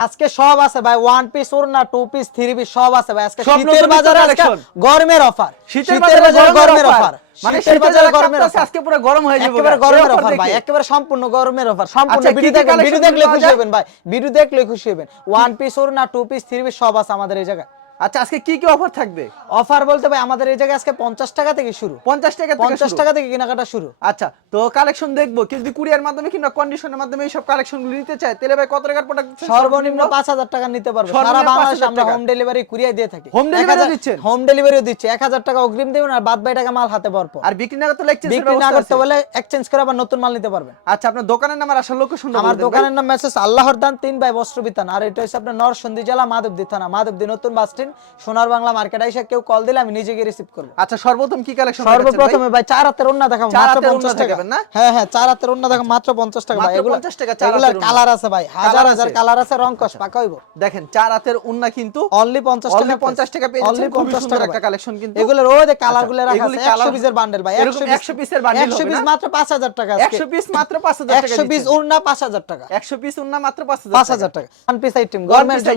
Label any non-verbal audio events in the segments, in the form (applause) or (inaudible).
আজকে সব আছে ভাই ওয়ান পিস ওড়না টু পিস থ্রি পিস সব আছে ভাই। আজকে শীতের বাজার আজকে গরমের অফার শীতের বাজারে গরমের অফার মানে শীতের বাজার গরমের অফার আজকে পুরো গরম হয়ে যাবে একেবারে গরমের অফার ভাই একেবারে সম্পূর্ণ গরমের অফার সম্পূর্ণ আচ্ছা, ভিডিও দেখলে ভিডিও দেখলে খুশি? হবেন ভাই। ভিডিও দেখলে খুশি হবেন। ওয়ান পিস ওড়না টু পিস থ্রি পিস সব আছে আমাদের এই জায়গায়। আচ্ছা আজকে কি কি অফার থাকবে? অফার বলতে ভাই আমাদের এই জায়গায় আজকে পঞ্চাশ টাকা থেকে শুরু। পঞ্চাশ টাকা থেকে পঞ্চাশ। টাকা থেকে কেনাকাটা শুরু। আচ্ছা তো কালেকশন দেখব। কেউ যদি কুরিয়ার মাধ্যমে কিংবা কন্ডিশনের মাধ্যমে এইসব কালেকশনগুলো নিতে চায় তাহলে ভাই কত টাকার প্রোডাক্ট সর্বনিম্ন পাঁচ হাজার টাকা নিতে পারবে। সারা বাংলাদেশে আমরা হোম ডেলিভারি কুরিয়ার দিয়ে থাকি। Delivery ও দিচ্ছেন? হোম ডেলিভারিও দিচ্ছে। এক হাজার টাকা অগ্রিম দেবেন আর বাদ বাই টাকা মাল হাতে পারব আর বিক্রি না করতে লেকচার বিক্রি না করতে বলে এক্সচেঞ্জ করে আবার নতুন মাল নিতে পারবেন। আচ্ছা আপনার দোকানের নাম আর আসার লোকেশন আমার দোকানের নাম মেসেজ আল্লাহর দান তিন বাই বস্ত্রবিতান। আর এটা হচ্ছে আপনার নরসন্দী জেলা মাধবদী থানা। মাধবদী নতুন বাস স্ট্যান্ড সোনার বাংলা মার্কেট এসে কেউ কল দিলে আমি নিজে গিয়ে রিসিভ করব। আচ্ছা সর্বপ্রথম কি কালেকশন সর্বপ্রথমে ভাই? চার হাতের ওন্না দেখাবো মাত্র হাতের ওড়না পঞ্চাশ টাকা। দেখাবেন না? হ্যাঁ হ্যাঁ চার হাতের ওন্না দেখাবো মাত্র পঞ্চাশ টাকা ভাই। এগুলো 50 টাকা চার হাতের কালার আছে ভাই হাজার হাজার কালার আছে রং কস পাকা হইব। দেখেন চার হাতের উন্না কিন্তু অনলি পঞ্চাশ অনলি টাকা 50 টাকা পেয়ে অনলি যাচ্ছেন খুবই পঞ্চাশ সুন্দর টাকা একটা। কালেকশন কিন্তু। এগুলোর ওই যে কালারগুলো রাখা আছে একশো colour- পিসের বান্ডেল ভাই এরকম 100 পিসের একশো হবে পিস মাত্র পাঁচ হাজার টাকা আজকে। 100 পিস মাত্র 5000 টাকা একশো পিস দিচ্ছেন। উড়না পাঁচ হাজার টাকা। 100 পিস উন্না মাত্র 5000 পাঁচ হাজার টাকা। ওয়ান পিস আইটেম গরমের piece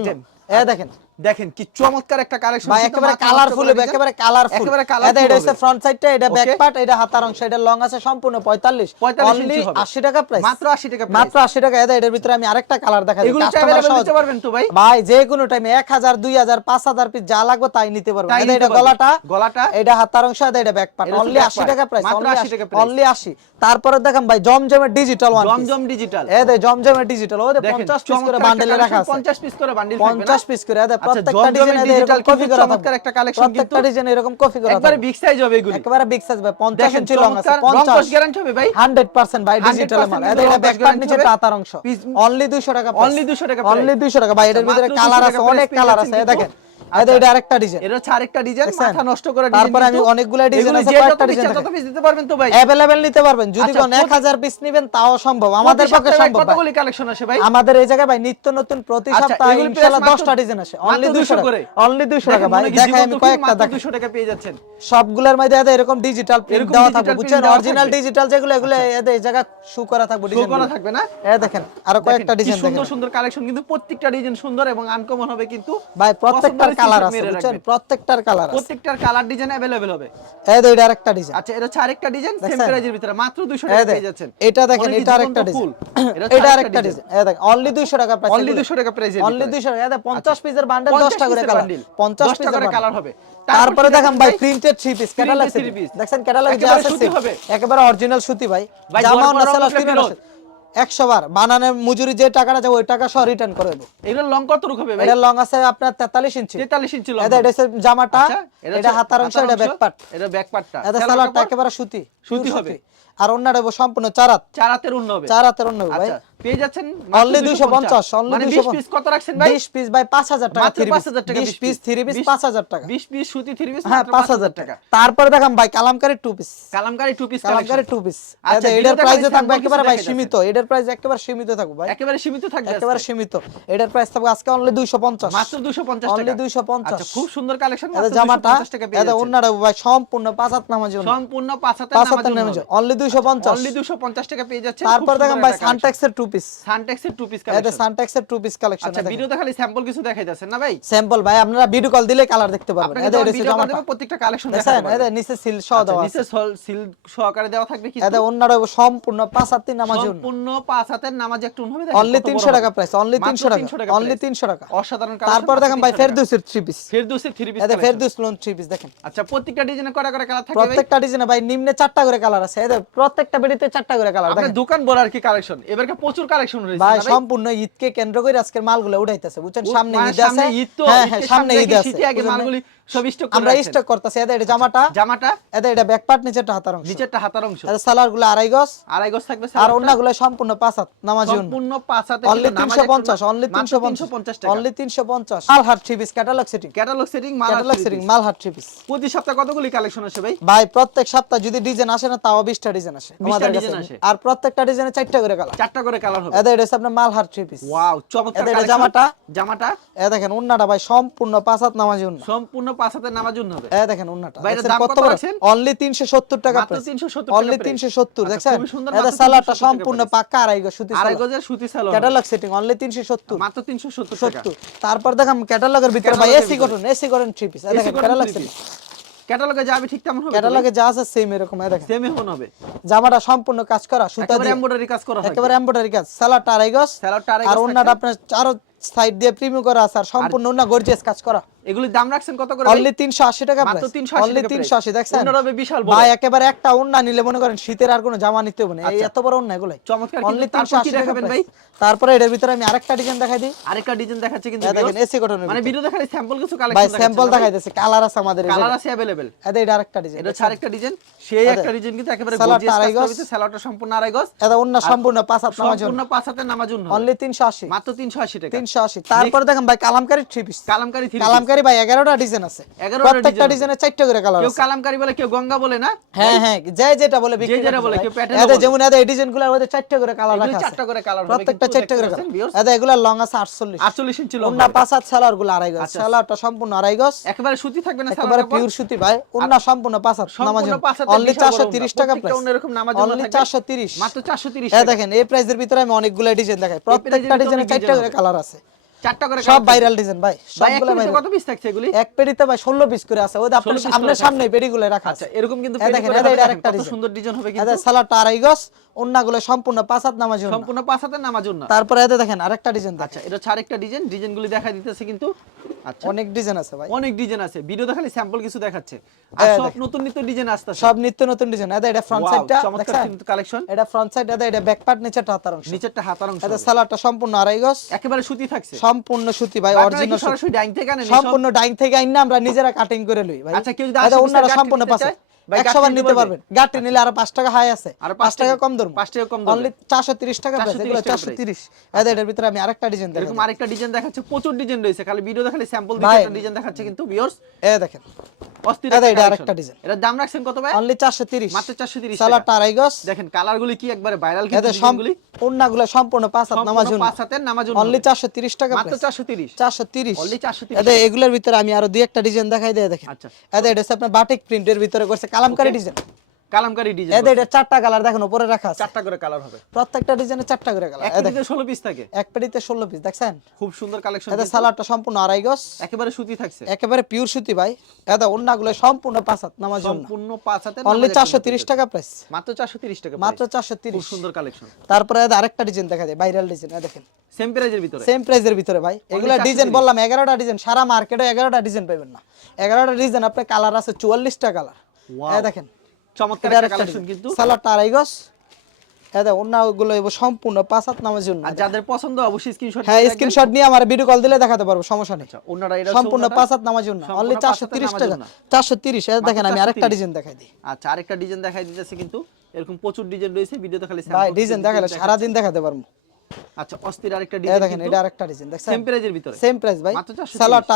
দেখেন। দেখেন কি চমৎকার একটা কালেকশন ভাই একেবারে কালারফুল একেবারে কালারফুল একেবারে এটা কালারফুল এটা হচ্ছে ফ্রন্ট সাইডটা এটা ব্যাক পার্ট এটা হাতার অংশ এটা লং আছে সম্পূর্ণ 45 45 ইঞ্চি হবে। 80 টাকা প্রাইস মাত্র 80 টাকা price। মাত্র 80 টাকা। এটা এটার ভিতরে আমি আরেকটা কালার দেখাই এগুলো অ্যাভেলেবল নিতে পারবেন তো ভাই? ভাই যে কোনো টাইমে 1000 2000 5000 পিস যা লাগবে তাই নিতে পারবেন। এটা এটা গলাটা গলাটা? এটা হাতার অংশ এটা ব্যাক পার্ট অনলি back 80 টাকা প্রাইস মাত্র অনলি 80 টাকা price। অনলি 80 তারপরে দেখেন ভাই জমজমের ডিজিটাল ওয়ান জমজম ডিজিটাল এ দে জমজমের ডিজিটাল ও দে দেখেন 50 পিস করে বান্ডেলে রাখা আছে। collection, 50 পিস করে বান্ডিল থাকবে না 50 পিস করে এদের আচ্ছা, প্রত্যেকটা ডিজাইন এরকম কপি করা চমৎকার একটা কালেকশন কিন্তু প্রত্যেকটা। ডিজাইন এরকম কপি করা একবারে বিগ সাইজ হবে এগুলো। একেবারে বিগ সাইজ ভাই 50 ইঞ্চি লং আছে 50 গ্যারান্টি হবে ভাই। 100% ভাই ডিজিটাল 100% মাল। এটা ব্যাক পার্ট নিচে পাতার অংশ। অনলি 200 টাকা অনলি 200 টাকা অনলি 200 টাকা। ভাই এটার আচ্ছা, ভিতরে কালার আছে অনেক কালার আছে। দেখেন কিন্তু। এদের এটা আরেকটা ডিজাইন এটা হচ্ছে আরেকটা ডিজাইন মাথা নষ্ট করা ডিজাইন তারপরে আমি অনেকগুলা ডিজাইন আছে কয়েকটা ডিজাইন চান তত দিতে পারবেন তো ভাই? অ্যাভেলেবেল নিতে পারবেন। যদি আচ্ছা, কোন 1000 পিস নেবেন তাও সম্ভব। আমাদের পক্ষে সম্ভব কতগুলি কালেকশন আসে ভাই? আমাদের এই জায়গায় ভাই নিত্য নতুন প্রতি আচ্ছা, সপ্তাহে ইনশাআল্লাহ 10টা ডিজাইন আসে। অনলি 200 200 টাকা অনলি 200 টাকা ভাই। দেখাই আমি কয়েকটা দেখাই। 200 টাকা পেয়ে যাচ্ছেন। সবগুলোর মধ্যে এরকম ডিজিটাল প্রিন্ট দেওয়া থাকবে বুঝছেন? অরিজিনাল আচ্ছা। ডিজিটাল যেগুলো এগুলো এদের এই জায়গা শু করা থাকবে ডিজাইন করা থাকবে না? দেখেন আরও কয়েকটা ডিজাইন সুন্দর দেখেন সুন্দর কালেকশন কিন্তু প্রত্যেকটা ডিজাইন সুন্দর এবং আনকমন হবে কিন্তু ভাই প্রত্যেকটার পছন্দের কালার screenshot আছে মেরে বুঝছেন রাখবেন। প্রত্যেকটার কালার আছে প্রত্যেকটার কালার ডিজাইন अवेलेबल হবে এই যে এটা আরেকটা ডিজাইন আচ্ছা এটা হচ্ছে আরেকটা ডিজাইন সেম দেখছেন? প্রাইজের ভিতরে মাত্র 200 এই টাকা দেখ, পেয়ে যাচ্ছেন এটা দেখেন মনে কি এটা আরেকটা জীবন্ত ডিজাইন ফুল? (coughs) এটা হচ্ছে এটা আরেকটা আরেকটা ডিজাইন এই দেখেন অনলি 200 টাকা প্রাইস অনলি 200 টাকা প্রাইজের অনলি 200 টাকা এটা 50 পিসের বান্ডেল 50 10 টা করে পিসের কালার bundle, 50 10 টা পিসের করে bundle। কালার হবে তারপরে কি দেখেন ভাই ভাই? Printed three piece catalogue Printed three piece। দেখছেন ক্যাটালগ যে একেবারে আছে সুতি same। হবে। একেবারে অরিজিনাল সুতি ভাই ভাই, জামা দুয়ার না পর সেলা 100 বার। বানানের মজুরি যে টাকাটা যাবে ওই টাকা সহ রিটার্ন করে দেবো। এগুলো লং কত রুখ হবে এটা লং আছে আপনার 43 ইঞ্চি। 43 ইঞ্চি এটা এটা হচ্ছে জামাটা আচ্ছা, এটা হাতার অংশ এটা ব্যাকপার্ট এটা ব্যাকপার্টটা এটা সালোয়ারটা একেবারে সুতি সুতি হবে। আর অন্যটা সম্পূর্ণ চারাত। চারাতের উন্ন হবে। চারাতের অন্য ভাই আচ্ছা। পেয়ে যাচ্ছেন অনলি 250 অনলি মানে 20 250 পিস কত রাখছেন ভাই? 20 পিস ভাই 5000 টাকা মাত্র 5000 টাকা 20 পিস 3 পিস 5000 টাকা। 20 পিস সুতি 3 পিস হ্যাঁ 5000 টাকা। তারপরে দেখাম ভাই kalamkari 2 piece kalamkari 2 piece kalamkari 2 piece আচ্ছা, এটার ভিডিও প্রাইস থাকবে একেবারে ভাই সীমিত এটার প্রাইস একেবারে সীমিত থাকবে ভাই। একেবারে সীমিত থাকবে একেবারে সীমিত। এটার প্রাইস থাকবে আজকে অনলি 250 মাত্র 250 টাকা। অনলি 250 আচ্ছা খুব সুন্দর কালেকশন মাত্র জামাটা 250 টাকা পেয়ে এটা অন্যটা ভাই সম্পূর্ণ পাঁচ হাত নামাজি সম্পূর্ণ পাঁচ হাতের পাঁচ হাত নামাজ নামাজি অনলি 250 অনলি 250 টাকা পেয়ে যাচ্ছেন তারপর দেখাম ভাই সানটেক্সের 2 পিস সানটেক্সের 2 পিস এটা সানটেক্সের 2 পিস কালেকশন আচ্ছা ভিডিও দেখালে স্যাম্পল কিছু দেখাই না ভাই? স্যাম্পল ভাই আপনারা ভিডিও কল দিলে কালার দেখতে পারবেন। এটা তো করে জামাটা প্রত্যেকটা কালেকশন দেখছেন এটা নিচে সিল সহ দেওয়া আছে। নিচে সিল সহকারে দেওয়া থাকবে কি এটা অন্যরা সম্পূর্ণ পাঁচ হাত তিন সম্পূর্ণ পাঁচ হাতের নামাজ একটু হবে দেখেন অনলি 300 টাকা প্রাইস অনলি 300 টাকা। অনলি 300 টাকা। অসাধারণ তারপর দেখেন ভাই ফেরদৌসের 3 পিস ফেরদৌসের 3 পিস এটা ফেরদৌস লোন 3 পিস দেখেন। আচ্ছা প্রত্যেকটা ডিজাইনে কয়টা করে কালার থাকবে প্রত্যেকটা ডিজাইনে ভাই নিম্নে চারটা করে কালার আছে। প্রত্যেকটা বেডিতে চারটা করে কালার দেখেন। দোকান বড় আর কি কালেকশন এবারকে প্রচুর কালেকশন রয়েছে ভাই না সম্পূর্ণ ঈদকে কেন্দ্র করে আজকের মালগুলো উঠাইতেছে বুঝছেন? সামনে মানে ঈদ আছে। ঈদ তো হ্যাঁ হ্যাঁ সামনে ঈদ আছে আগে মালগুলি সব স্টক করে আমরা স্টক করতেছি এদের এটা জামাটা জামাটা? এদের এটা ব্যাক পার্ট নিচেটা হাতার অংশ। নিচেরটা হাতার অংশ। এদের আড়াই গজ। আড়াই গজ থাকবে আর অন্যগুলো সম্পূর্ণ পাঁচ হাত নামাজি সম্পূর্ণ পাঁচ হাতে অনলি তিনশো পঞ্চাশ অনলি তিনশো পঞ্চাশ। টাকা অনলি তিনশো পঞ্চাশ। Malhat three piece catalogue setting catalogue setting মাল ক্যাটালগ সেটিং থ্রি পিস প্রতি সপ্তাহে কতগুলি কালেকশন আসে ভাই? ভাই প্রত্যেক সপ্তাহ যদি ডিজাইন আসে না তাও বিশটা ডিজাইন আসে। আমাদের কাছে। আসে। আর প্রত্যেকটা ডিজাইনে চারটা করে কালার চারটা করে কালার হবে। এটা এটা আপনার মালহার থ্রি পিস ওয়াও চমৎকার এটা- এটা জামাটা? জামাটা? এ দেখেন উন্নাটা ভাই সম্পূর্ণ পাঁচ নামাজি উন্না। সম্পূর্ণ পাঁচ হাতের নামার হবে। এ দেখেন উন্নাটা। ভাই, এটার দাম কত কত অনলি 370 টাকা মাত্র 370 টাকা অনলি 370 দেখছেন? সুন্দর, এটা মাত্র সালাডটা 370 টাকা সম্পূর্ণ price। পাকা আড়াই গজ সুতি আড়াই গজের সুতি সালোয়ার ক্যাটালগ সেটিং অনলি 370 মাত্র 370 টাকা। 70 তারপর দেখেন ক্যাটালগের ভিতরে ভাই AC. Cotton AC cotton three piece দেখেন ক্যাটালগ সেটিং ক্যাটালগে যাবে ঠিক তেমন হবে ক্যাটালগে যা আছে সেম এরকম দেখেন। সেম এমন হবে। জামাটা সম্পূর্ণ কাজ করা সুতা একেবারে এমব্রয়ডারি কাজ করা হয়। একেবারে এমব্রয়ডারি কাজ। সালোয়ার গজ। স্যালাডটা আড়াই আর ওন্নাটা আপনার চারো সাইড দিয়ে প্রিমিয়াম করা আছে আর সম্পূর্ণ ওন্না গর্জিয়াস কাজ করা এগুলির দাম রাখছেন কত করে অনলি 380 টাকা মাত্র প্রাইস 380 অনলি টাকা 380 price। দেখছেন ওন্নাটা হবে বিশাল বড়। ভাই একেবারে একটা ওন্না নিলে মনে করেন শীতের আর কোনো জামা নিতে হবে না এই আচ্ছা। এত বড় ওন্না এগুলাই চমৎকার কিন্তু অনলি তারপর কি 380 টাকা দেখাবেন ভাই? ভাই তারপরে এটার ভিতরে আমি আরেকটা ডিজাইন দেখাই দিই আরেকটা ডিজাইন দেখাচ্ছে কিন্তু এই দেখেন viewers। এসি কটনের মানে ভিতরে। ভিডিও দেখালে স্যাম্পল কিছু ভাই কালেকশন স্যাম্পল দেখাই দিতেছে কালার আছে আমাদের এই কালার জায়গায়। আছে अवेलेबल এটা এটা আরেকটা ডিজাইন এটা হচ্ছে আরেকটা ডিজাইন সেই একটা ডিজাইন কিন্তু একেবারে সালোয়ারটা গর্জিয়াস আড়াই কাজ করা গজ। হয়েছে স্যালোয়ারটা সম্পূর্ণ আড়াই গজ এটা ওন্না সম্পূর্ণ পাঁচ হাত নামার জন্য সম্পূর্ণ পাঁচ হাতের নামার জন্য অনলি 380 মাত্র 380 টাকা 380 তারপরে দেখেন ভাই কালামকারী থ্রি পিস কালামকারী কালামকারী ভাই 11টা ডিজাইন আছে। প্রত্যেকটা design ডিজাইনে চারটা করে কালার কেউ কালামকারী বলে কেউ গঙ্গা বলে না? হ্যাঁ হ্যাঁ যে যেটা বলে বিক্রি যেটা বলে, কেউ এদের যেমন এদের এই ডিজাইনগুলোর মধ্যে চারটা করে কালার রাখা আছে। চারটা করে কালার প্রত্যেকটা চারটা করে কালার এদের এগুলা লং আছে 48 48 ইঞ্চি লং পাঁচ হাতগুলো আড়াই গজ। আচ্ছা। সম্পূর্ণ আড়াই গজ। একেবারে সুতি থাকবে না একেবারে পিওর সুতি ভাই। সম্পূর্ণ পাঁচ হাত নামাজ অনলি 430 টাকা প্রাইস এরকম নামাজ অনলি 430 মাত্র 430 এই দেখেন এই প্রাইসের ভিতরে আমি অনেকগুলো ডিজাইন দেখাই। প্রত্যেকটা ডিজাইনে চারটা করে কালার আছে। চারটা করে সব ভাইরাল ডিজাইন ভাই। ভাই সবগুলো ভাইরাল কত পিস থাকছে এগুলি? এক পেডিতে ভাই 16 পিস করে আছে। ওই যে আপনার আপনার সামনে পেডিগুলো রাখা আচ্ছা আছে। এরকম কিন্তু এই পেটি দেখেন, এটা আরেকটা কত সুন্দর ডিজাইন হবে কিন্তু। এদের সালাডটা আড়াই গজ ওন্নাগুলো সম্পূর্ণ সম্পূর্ণ তারপরে দেখেন আরেকটা ডিজাইন আচ্ছা এটা ছাড় আরেকটা ডিজাইন ডিজাইনগুলি দেখা দিতেছে কিন্তু অনেক ডিজাইন আছে ভাই। অনেক ডিজাইন আছে। ভিডিও দেখালে স্যাম্পল কিছু দেখাচ্ছে। আর সব নতুন নিত্য ডিজাইন আসতেছে। সব নিত্য নতুন ডিজাইন এটা এটা ফ্রন্ট সাইডটা চমৎকার দেখছেন? কিন্তু কালেকশন এটা ফ্রন্ট সাইড এদের এটা ব্যাক পার্ট নিচেটা হাতার অংশ। নিচেরটা হাতার অংশ এটা। সালাডটা সম্পূর্ণ আড়াই গজ। একেবারে সুতি থাকছে। সম্পূর্ণ সুতি ভাই অরিজিনাল সরাসরি ডাইং থেকে আনেন সম্পূর্ণ ডাইং থেকে আইনা আমরা নিজেরা কাটিং করে লই ভাই। আচ্ছা, কেউ যদি এটা 80 ওনারা সম্পূর্ণ পাশে। চায়, ভাই, 100 বার নিতে নিতে পারবেন। গাটি নিলে আর 5 টাকা হাই আছে। আরও 5 টাকা কম ধরুন 5 টাকা কম অনলি 430 টাকা প্রাইস 430 এগুলো টাকা 430 এদের এটার ভিতরে আমি আরেকটা ডিজাইন এরকম আরেকটা ডিজাইন দেখাচ্ছে প্রচুর ডিজাইন রয়েছে। খালি ভিডিও দেখালে স্যাম্পল দিয়ে ডিজাইন দেখাচ্ছে কিন্তু ভিউয়ার্স এই দেখেন। অস্থির এটা- একটা এটা collection। আরেকটা design। এটার দাম রাখছেন কত ভাই? অনলি 430 মাত্র 430 টাকা। সালাডটা আড়াই গজ দেখেন কালারগুলি কি একবারে ভাইরাল কিন্তু এদের ডিজাইনগুলি সম্পূর্ণ পাঁচ হাত নামাজ পাঁচ হাতের নামাজ অনলি 430 টাকা মাত্র 430 430 Only 430 এদের এগুলোর ভিতরে আমি আরও দুই একটা ডিজাইন দেখাই দেয় দেখেন। আচ্ছা। এদের এটা হচ্ছে আপনার বাটিক প্রিন্টের ভিতরে করছে কালামকারী ডিজাইন কালামকারী ডিজাইন এদের এটা চারটা কালার দেখেন উপরে রাখা আছে। চারটা করে কালার হবে। প্রত্যেকটা ডিজাইনে চারটা করে কালার এক পিসে 16 পিস থাকে। এক পেটিতে 16 পিস দেখছেন? খুব সুন্দর কালেকশন সালাডটা সম্পূর্ণ আড়াই গজ। একেবারে সুতি থাকছে। একেবারে পিওর সুতি ভাই। ওন্নাগুলো সম্পূর্ণ পাঁচ হাত নামাজ জন্য সম্পূর্ণ পাঁচ হাতের অনলি নামাজের চারশো জন্য তিরিশ পেয়ে টাকা প্রাইস মাত্র 430 টাকা মাত্র price। চারশো খুব তিরিশ সুন্দর কালেকশন তারপরে এদের আরেকটা ডিজাইন দেখা যায় ভাইরাল ডিজাইন দেখেন। সেম প্রাইজের ভিতরে। সেম প্রাইসের ভিতরে ভাই। এগুলা ডিজাইন বললাম এগারোটা ডিজাইন সারা মার্কেটে এগারোটা ডিজাইন পাবেন না। এগারোটা ডিজাইন আপনার কালার আছে চুয়াল্লিশটা কালার Wow. দেখেন। চমৎকার একটা কালেকশন কিন্তু। সালাডটা আড়াই গজ। এটা অন্যগুলো সম্পূর্ণ পাঁচ হাত নামার জন্য আর যাদের পছন্দ অবশ্যই স্ক্রিনশট হ্যাঁ স্ক্রিনশট নিয়ে আমার ভিডিও কল দিলে দেখাতে পারব সমস্যা নেই। ওনারা এটা সম্পূর্ণ পাঁচ হাত নামার জন্য অনলি টাকা। তিরিশ দেখেন আমি আরেকটা ডিজাইন দেখাই দিই। আচ্ছা আরেকটা ডিজাইন দেখাই দিতেছে কিন্তু এরকম প্রচুর ডিজাইন রয়েছে ভিডিওতে খালি ভাই ডিজাইন দেখালে সারাদিন দেখাতে পারব। আচ্ছা অস্থির আরেকটা ডিজাইন দেখেন এটা আরেকটা ডিজাইন দেখছেন? সেম প্রাইজের ভিতরে। সেম প্রাইস ভাই। মাত্র 430 সালোয়ারটা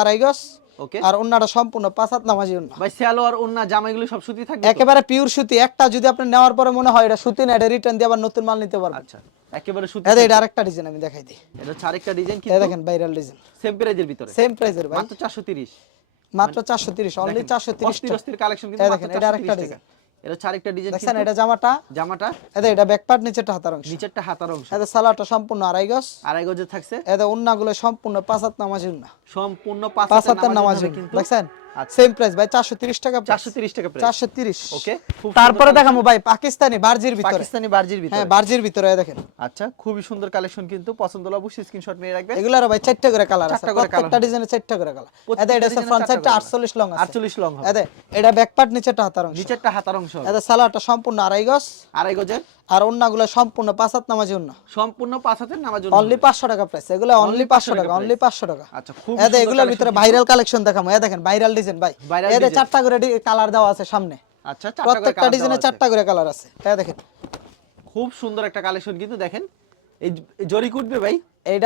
ওকে আর অন্যটা সম্পূর্ণ পাঁচ হাত নামাজি অন্য ভাই সালোয়ার ওন্না জামাইগুলো সব সুতি থাকবে একেবারে পিওর সুতি একটা যদি আপনি নেওয়ার পরে মনে হয় এটা সুতি না এটা রিটার্ন দিয়ে আবার নতুন মাল নিতে পারবেন। আচ্ছা একেবারে সুতি এটা এটা আরেকটা ডিজাইন আমি দেখাই দিই। এটা হচ্ছে আরেকটা ডিজাইন কিন্তু দেখেন ভাইরাল ডিজাইন সেম প্রাইজের ভিতরে। সেম প্রাইসের ভাই। মাত্র 430 মাত্র চারশো তিরিশ অনলি চারশো তিরিশ অস্থির অস্থির কালেকশন কিন্তু মাত্র দেখেন, এটা আরেকটা 430 design। এটা হচ্ছে আরেকটা ডিজাইন দেখেন এটা জামাটা? জামাটা। এটা এটা ব্যাক পার্ট নিচেরটা হাতার অংশ। নিচেরটা হাতার অংশ। এটা সালোয়ারটা সম্পূর্ণ আড়াই গজ। আড়াই গজে থাকছে। এটা উন্নাগুলো সম্পূর্ণ পাঁচ হাত নামাজি উন্না সম্পূর্ণ পাঁচ পাঁচ হাতের হাতের নামাজ নামাজি দেখছেন আচ্ছা। সেম প্রাইস ভাই চারশো তিরিশ টাকা চারশো তিরিশ টাকা প্রাইস চারশো তিরিশ। ওকে তারপরে দেখাবো ভাই পাকিস্তানি বার্জির ভিতরে। পাকিস্তানি বার্জির ভিতরে। হ্যাঁ বার্জির ভিতরে এই দেখেন। আচ্ছা খুবই সুন্দর কালেকশন কিন্তু পছন্দ হলে অবশ্যই স্ক্রিনশট নিয়ে রাখবেন। এগুলার ভাই চারটা করে কালার আছে। প্রত্যেকটা ডিজাইনে চারটা করে কালার এটা এটা ফ্রন্ট সাইডটা 48 লং আছে। 48 লং হবে। এটা এটা ব্যাক পার্ট হাতার অংশ। নিচেরটা হাতার অংশ এটা সালোয়ারটা সম্পূর্ণ আড়াই গজ। আড়াই গজের। আর অন্যগুলো সম্পূর্ণ পাঁচ হাত নামাজি অন্য সম্পূর্ণ পাঁচ হাতের নামার জন্য অনলি পাঁচশো টাকা প্রাইস এগুলো অনলি পাঁচশো টাকা অনলি পাঁচশো টাকা। আচ্ছা খুব এদের এগুলোর ভিতরে ভাইরাল কালেকশন দেখাবো এ দেখেন ভাইরাল ডিজাইন ভাই। Viral এদের চারটা করে কালার দেওয়া আছে সামনে। আচ্ছা প্রত্যেকটা ডিজাইনে চারটা করে কালার আছে। তাই দেখেন। খুব সুন্দর একটা কালেকশন কিন্তু দেখেন। এই এই জরি কুটবে ভাই।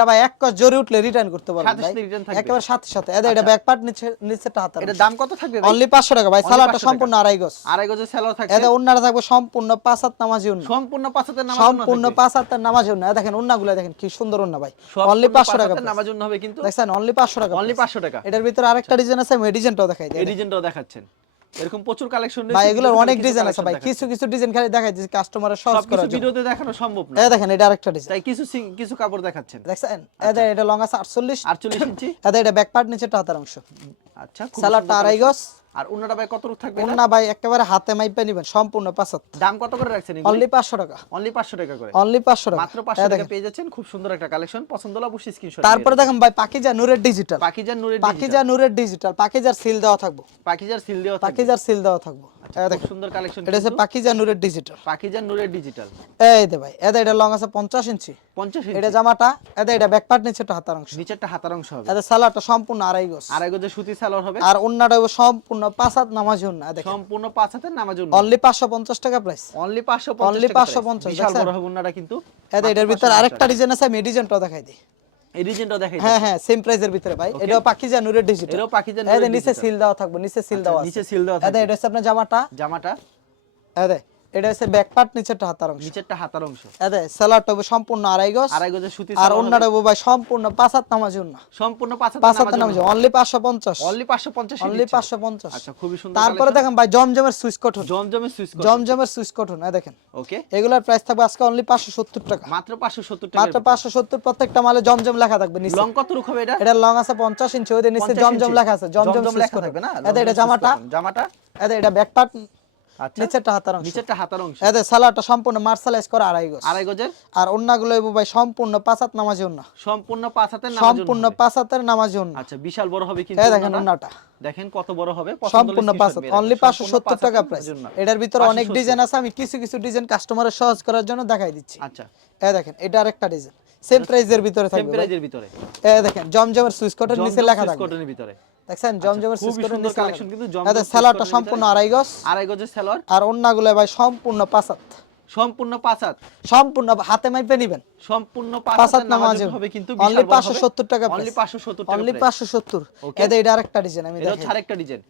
ভাই এক কস জোরে উঠলে রিটার্ন করতে পারবেন ভাই। থাকবে? আচ্ছা। একেবারে সাথে সাথে। এদের এটা ব্যাক পার্ট নিচে নিচেটা হাতে এটা দাম কত থাকবে ভাই? অনলি 500 টাকা ভাই 500 সম্পূর্ণ আড়াই গজ। আড়াই গজের এদের উন্নাটা থাকবে সম্পূর্ণ পাঁচ হাত নামাজি উন্না সম্পূর্ণ পাঁচ হাতের নামাজ সম্পূর্ণ পাঁচ হাতের নামাজি দেখেন দেখেন কি সুন্দর উন্না ভাই। অনলি 500 টাকা নামাজ জন্য হবে কিন্তু? দেখছেন? অনলি 500 টাকা অনলি পাঁচশো টাকা। এটার ভিতরে আরেকটা ডিজাইন আছে আমি ডিজাইনটাও দেখাই দিই। এই ডিজাইনটাও দেখাচ্ছেন। এরকম প্রচুর কালেকশন ভাই এগুলোর অনেক ডিজাইন আছে ভাই। কিছু কিছু ডিজাইন খালি দেখাই দিচ্ছি কাস্টমারের সহজ সব করার কিছু জন্য। ভিডিওতে দেখানো সম্ভব না। এই দেখেন এটা আরেকটা ডিজাইন তাই কিছু কিছু কাপড় দেখাচ্ছেন। দেখছেন? এটা এটা লং আছে 48 আটচল্লিশ ইঞ্চি। এটা এটা ব্যাক পার্ট নিচে হাতের অংশ। আচ্ছা খুব সালাডটা আড়াই গজ। আর অন্যটা ভাই কত থাকবে? উন্না ভাই একেবারে হাতে মাইপা নিবেন সম্পূর্ণ পাঁচ হাত দাম কত করে রাখছেন অনলি 500 টাকা। অনলি পাঁচশো টাকা করে। অনলি 500 টাকা। মাত্র পাঁচশো টাকা পেয়ে যাচ্ছেন খুব সুন্দর একটা কালেকশন পছন্দ হলে অবশ্যই স্ক্রিনশট তারপরে দেখেন ভাই পাকিজা নূরের ডিজিটাল পাকিজার নূরের পাকিজা নূরের ডিজিটাল পাকিজার সিল দেওয়া থাকব। পাকিজার সিল দেওয়া থাকে পাকিজার সিল দেওয়া থাকব। সুন্দর কালেকশন এটা হচ্ছে পাকিজা নূরের ডিজিটাল পাকিজার নূরের ডিজিটাল এই দে ভাই এদের এটা লং আছে 50 ইঞ্চি। পঞ্চাশ এটা জামাটা এদের এটা ব্যাক পার্ট নিচেটা হাতার অংশ। নিচেরটা হাতার অংশ হবে। এদের সালাডটা সম্পূর্ণ আড়াই গজ। আড়াই গজের সুতি সালোয়ার হবে। আর সম্পূর্ণ পাঁচ হাত নামাজ দেখেন। সম্পূর্ণ পাঁচ হাতের নামাজ জন্য অনলি 550 টাকা প্রাইস অনলি পাঁচশো Only পঞ্চাশ 550 বিশাল বড় হবে ওনারা কিন্তু। এদের এটার ভিতরে আরেকটা ডিজাইন আছে আমি দেখাই দিই। এই ডিজাইনটাও দেখাই হ্যাঁ হ্যাঁ সেম প্রাইজের ভিতরে ভাই। এটাও পাকিজা নূরের ডিজিটাল এটাও এদের নিচে। সিল দেওয়া থাকবে নিচে সিল দেওয়া আছে। নিচে সিল দেওয়া এদের থাকবে। এটা হচ্ছে আপনার জামাটা। জামাটা? এদের এটা হচ্ছে ব্যাক পার্ট নিচেরটা হাতার অংশ। নিচেরটা হাতার অংশ। হবে সম্পূর্ণ আড়াই গজ। আড়াই গজের সুতি আর অন্যটা হবে ভাই সম্পূর্ণ পাঁচ হাত নামাজ সম্পূর্ণ পাঁচ পাঁচ হাত নামাজ নামাজ অনলি 550 অনলি পাঁচশো পঞ্চাশ অনলি 550 আচ্ছা খুবই সুন্দর তারপরে দেখেন ভাই জমজমের সুইচ কটন জমজমের সুইচ জমজমের সুইচ কটন এই দেখেন। ওকে এগুলার প্রাইস থাকবে আজকে অনলি 570 টাকা। মাত্র পাঁচশো সত্তর মাত্র টাকা 570 প্রত্যেকটা মালে জমজম লেখা থাকবে নিচে। লং কত রুখ হবে এটা? এটা লং আছে 50 ইঞ্চি ওদের নিচে জমজম লেখা আছে জমজম লেখা থাকবে না? এটা জামাটা। জামাটা? এটা ব্যাক পার্ট নিচেরটা হাতার অংশ। নিচেরটা হাতার অংশ। এদের সালাডটা সম্পূর্ণ মার্শালাইজ করা আড়াই গজ। আড়াই গজের? আর অন্যগুলো হইবো ভাই সম্পূর্ণ পাঁচ নামাজি অন্য সম্পূর্ণ পাঁচ হাতের সম্পূর্ণ পাঁচ নামাজি অন্য আচ্ছা বিশাল বড় হবে কিন্তু দেখেন ওনাটা। দেখেন কত বড় হবে সম্পূর্ণ পাঁচ screenshot হাত মেরে অনলি রাখবেন। পাঁচশো সম্পূর্ণ সত্তর পাঁচ টাকা প্রাইস এটার ভিতরে অনেক ডিজাইন আছে আমি কিছু কিছু ডিজাইন কাস্টমারের সহজ করার জন্য দেখাই দিচ্ছি। আচ্ছা। দেখেন এটা আরেকটা ডিজাইন সেম প্রাইসের ভিতরে থাকবে ভিতরে। দেখেন জমজমের সুইচ কোটের নিচে লেখা সুইচ কটনের ভিতরে। দেখছেন? জমজমের সুইচ খুবই কোটের সুন্দর কালেকশন কিন্তু জমজম এদের সুইচ সম্পূর্ণ আড়াই গজ। আড়াই গজের স্যালাড? আর অন্যগুলো ভাই সম্পূর্ণ পাঁচাত। সম্পূর্ণ পাঁচাত? সম্পূর্ণ হাতে মাইপে নিবেন। সম্পূর্ণ পাঁচ পাঁচ হাত হাত নামাজ হবে কিন্তু অনলি পাঁচশো সত্তর টাকা অনলি পাঁচশো সত্তর টাকা অনলি price। পাঁচশো সত্তর। Okay. এদের এটা আরেকটা ডিজাইন আমি এটা হচ্ছে আরেকটা ডিজাইন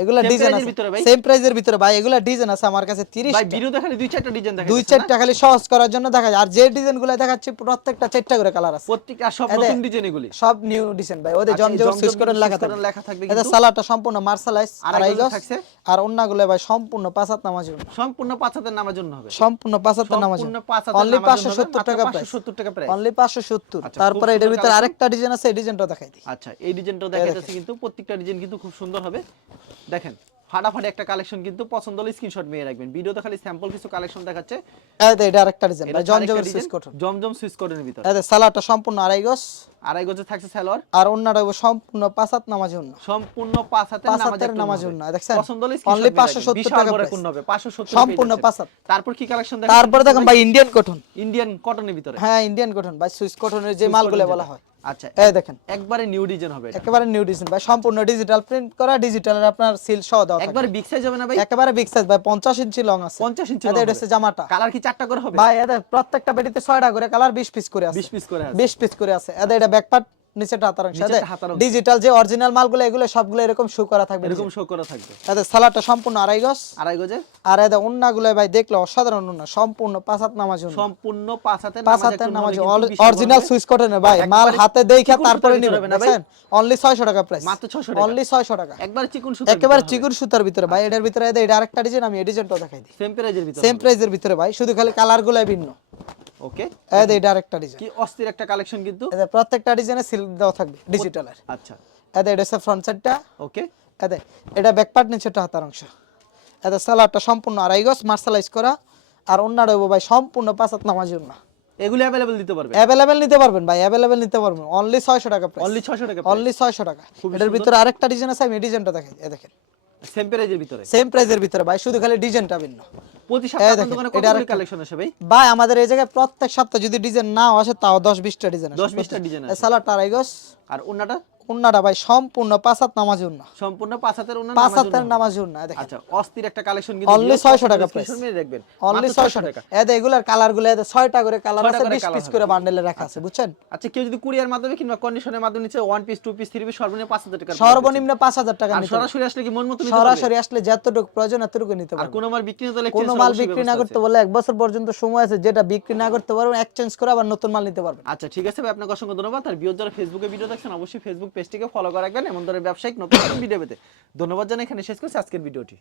এগুলা ডিজাইন আছে। সেম প্রাইজের ভিতরে। ভাই এগুলা ডিজাইন আছে আমার কাছে 30 ভাই ভিডিও দেখালে দুই চারটা ডিজাইন দেখা দুই চারটা খালি সহজ করার জন্য দেখা আর যে ডিজাইনগুলো দেখাচ্ছি প্রত্যেকটা চারটা করে কালার আছে। প্রত্যেকটা সব নতুন ডিজাইন এগুলি। সব নিউ ডিজাইন ভাই। ওদের এই জমজম জমজম সুইচ করে লেখা থাকবে লেখা থাকবে এদের সালাটা সম্পূর্ণ মার্শালাইজ আড়াই আড়াই গজ গজ আর অন্যগুলো ভাই সম্পূর্ণ পাঁচ হাত নামাজ সম্পূর্ণ পাঁচ হাতের জন্য হবে। সম্পূর্ণ পাঁচ নামাজ সম্পূর্ণ অনলি নামার জন্য হবে, 570 মাত্র টাকা 570 টাকা প্রাইস অনলি 570 তারপরে এটার ভিতরে আরেকটা ডিজাইন আছে এই ডিজাইনটা দেখাই দিই। আচ্ছা এই কিন্তু। প্রত্যেকটা ডিজাইন কিন্তু খুব সুন্দর হবে। দেখেন ফাটাফাটি একটা কালেকশন কিন্তু পছন্দ হলে স্ক্রিনশট মেয়ে রাখবেন। ভিডিও তো খালি স্যাম্পল কিছু কালেকশন দেখাচ্ছে। এই যে এটা আরেকটা ডিজাইন design, সুইচ কটন জমজম সুইচ কটনের ভিতরে। এদের সালাটা সম্পূর্ণ আড়াই গজ। আড়াই গজে থাকছে সালোয়ার আর সম্পূর্ণ পাঁচ হাত নামাজ অন্য সম্পূর্ণ পাঁচ হাতের নামাজ দেখছেন? পছন্দ হলে স্ক্রিনশট 570 টাকা price। কোন হবে 570 সম্পূর্ণ পাঁচ হাত। তারপর কি কালেকশন তারপরে দেখেন ভাই ইন্ডিয়ান কটন ইন্ডিয়ান কটনের ভিতরে? হ্যাঁ ইন্ডিয়ান কটন ভাই সুইচ কটনের যে মালগুলো বলা হয়। আচ্ছা এই দেখেন। একবারে নিউ ডিজাইন হবে এটা। একেবারে নিউ ডিজাইন ভাই সম্পূর্ণ ডিজিটাল প্রিন্ট করা ডিজিটালের আপনার সিল সহ দেওয়া থাকবে। একবারে বিগ সাইজ হবে না ভাই? একেবারে বিগ সাইজ ভাই 50 ইঞ্চি লং আছে। 50 ইঞ্চি এটা হচ্ছে জামাটা। কালার কি চারটা করে হবে? ভাই এদের প্রত্যেকটা পেটিতে 6টা করে কালার 20 পিস করে আছে। 20 পিস করে আছে। 20 পিস করে আছে। এটা ব্যাক পার্ট নিচেটা হাতার অংশ। ডিজিটাল যে অরিজিনাল মালগুলো এগুলো সবগুলো এরকম শো করা থাকবে এরকম শো করা থাকবে। সালাটা সম্পূর্ণ আড়াই গজ। আড়াই গজে? আর উন্নাগুলো ভাই দেখলে অসাধারণ উন্না সম্পূর্ণ পাঁচ হাত নামাজ সম্পূর্ণ নামাজ অরিজিনাল ভাই মাল হাতে দেখে তারপরে সুতার ভিতরে নিবেন হবে না ভাই? দেখছেন অনলি 600 টাকা প্রাইস মাত্র 600 টাকা। অনলি 600 টাকা। একবারে চিকন সুতা একেবারে চিকুন সুতার ভিতরে ভাই এটার ভিতরে এটা আরেকটা ডিজাইন আমি এই দেখাই দিই। সেম প্রাইজের ভিতরে সেম প্রাইসের ভিতরে ভাই শুধু খালি কালারগুলো ভিন্ন। ওকে এদের এটা আরেকটা ডিজাইন কি অস্থির একটা কালেকশন কিন্তু। এদের প্রত্যেকটা ডিজাইনে সিল দেওয়া থাকবে ডিজিটালের আচ্ছা। এদের এটা হচ্ছে ফ্রন্ট সাইডটা ওকে এদের এটা ব্যাক পার্ট নিচেটা হাতার অংশ। এদের সালাডটা সম্পূর্ণ আড়াই গজ মার্শালাইজ করা। আর অন্যটা হইবো ভাই সম্পূর্ণ পাঁচ হাত নামাজ না এগুলো অ্যাভেলেবল দিতে পারবে অ্যাভেলেবেল নিতে পারবেন ভাই অ্যাভেলেবেল নিতে পারবেন। অনলি 600 টাকা প্রাইস অনলি 600 টাকা অনলি 600 টাকা। এটার ভিতরে আরেকটা ডিজাইন আছে আমি এই ডিজাইনটা দেখাই। এই দেখেন। সেম প্রাইজের ভিতরে? সেম প্রাইজের ভিতরে ভাই শুধু খালি ডিজাইনটা ভিন্ন। ভাই? আমাদের এই জায়গায় প্রত্যেক সপ্তাহে যদি ডিজাইন না আসে তাও দশ বিশটা ডিজাইন দশ বিশটা ডিজাইন। সালাডটা আর উন্নাটা ভাই সম্পূর্ণ পাঁচাত নামাজ উন্না। সম্পূর্ণ পাঁচ হাতের ওনা পাঁচাতের নামাজ উন্না। দেখেন। আচ্ছা অস্থির একটা কালেকশন কিন্তু Only 600 টাকা। স্ক্রিনশট দেখবেন। অনলি মাত্র ছয়শো টাকা। এদের এগুলার কালারগুলো করে কালার আছে করে বিশ colour পিস করে বান্ডেলে রাখা আছে বুঝছেন? আচ্ছা কেউ যদি কুরিয়ার মাধ্যমে কিংবা কন্ডিশনের মাধ্যমে নিচ্ছে one piece two piece three piece সর্বনিম্ন পাঁচ হাজার টাকা সর্বনিম্ন পাঁচ হাজার টাকা নিতে সরাসরি আসলে কি মন মতো নিতে সরাসরি আসলে যতটুকু প্রয়োজন এতটুকু নিতে আর পারবেন কোনো মাল বিক্রি না হলে কোনো মাল বিক্রি না করতে বলে এক বছর পর্যন্ত সময় আছে যেটা বিক্রি না করতে পারবেন এক্সচেঞ্জ করে আবার নতুন মাল নিতে পারবেন। আচ্ছা ঠিক আছে ভাই আপনাকে অসংখ্য ধন্যবাদ। আর যারা ফেসবুকে ভিডিও দেখছেন অবশ্যই ফেসবুক পেজটিকে ফলো করে রাখবেন। এমন ধরনের ব্যবসায়িক নতুন ভিডিও পেতে। ধন্যবাদ জানাই এখানে শেষ করছি। আজকের ভিডিওটি